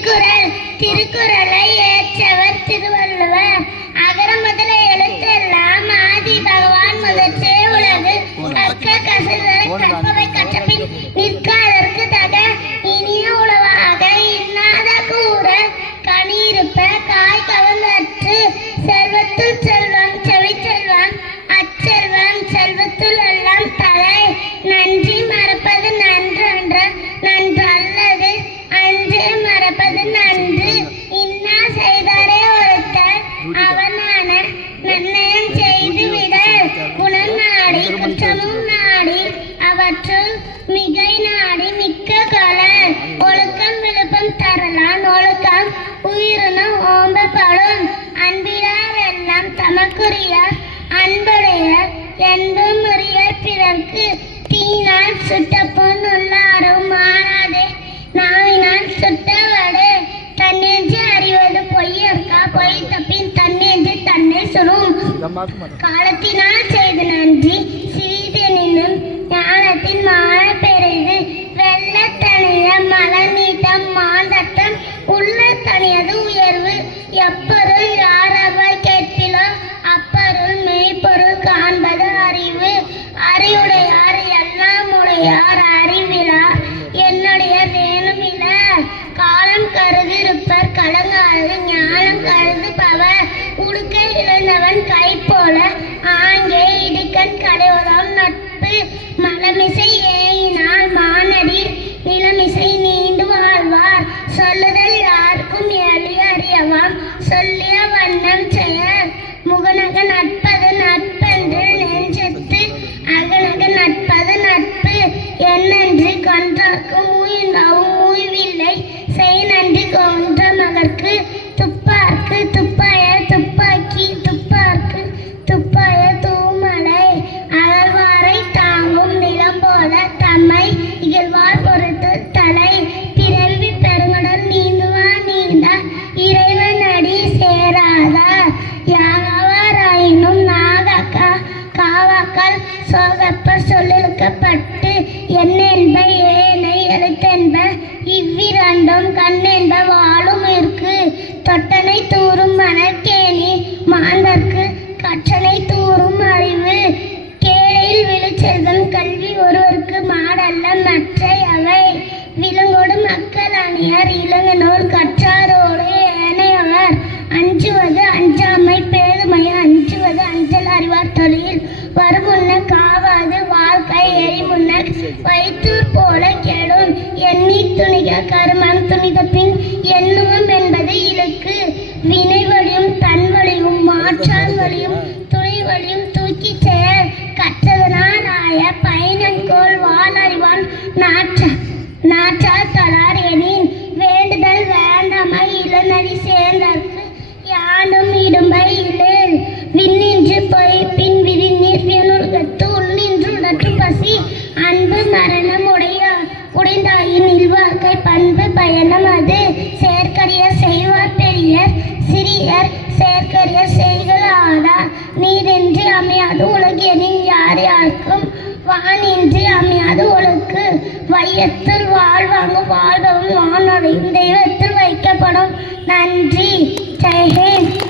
திருக்குறள் திருக்குறளை ஏற்றவர் திருவள்ளுவர். அகர முதல எழுத்தெல்லாம் ஆதி பகவான் முதற்றே உலகு. கற்க கசதர குற்றமும் நாடி அவற்றுள் மிகை நாடி மிக்க கலர் ஒழுக்கம் விழுப்பம் தரலான் ஒழுக்கம் உயிரினும் ஓம்பப்படும். அன்பிலார் எல்லாம் தமக்குரிய அன்புடைய என்பும் உரிய பிறர்க்கு தீனால் சுட்ட பொன் உள்ளாரும். மாறாதே நாவினால் சுட்டவடு. தன்னெஞ்சு அறிவது பொய்யற்கா பொய் தப்பின் தன்னெஞ்சு தன்னை சுடும். காலத்தினால் செய்த நன்றி. எப்பொருள் யாரவாய் கேட்பிலோ அப்பொருள் மெய்ப்பொருள் காண்பது அறிவு. அறிவுடையார் எல்லாம் உடையார் அறிவிலா. என்னுடைய தேனுமில காலம் கருதிருப்பர் கலங்காது ஞானம் கருதுபவர். உடுக்க இழந்தவன் கை போல ஆங்கே இடுக்கண் கடைவதாம் நட்பு. மலமி சொல்லிய வண்ணம் செயல் முகநக நட்பது நட்பென்று நெஞ்சத்து அகநக நட்பது நட்பு. என்னென்று கொன்றார்க்கும் உயிர்ந்தாவும் காவாக்கால் சோகப்பர் என்ன என்னென்ப ஏனை எழுத்தென்ப இவ்விரண்டும் கண்ணென்ப வருமுன்ன காவாது வாழ்க்கை எரிமுன்ன வைத்தூர் போல கெடும். எண்ணி துணிக கருமம் துணித பின் எண்ணுவம் என்பது இலக்கு வினை வழியும் தன் வழியும் மாற்றான் வழியும் துணை வழியும் தூக்கி செயல் கற்றதனால் ஆய பயனன்கோள் வானறிவான். நாற்ற நாற்றால் தளார் பண்பு பயணம் அது. செயற்கரிய செய்வார் பெரியர் சிறியர் செயற்கரிய செய்களாதா நீரின்றி அமையாது உலகியனின் யார் யாருக்கும் வானின்றி அமையாது ஒழுக்கு வையத்தில் வாழ்வாங்கு வாழ்பவன் வானடையும் தெய்வத்தில் வைக்கப்படும் நன்றி. ஜெய்ஹிந்த்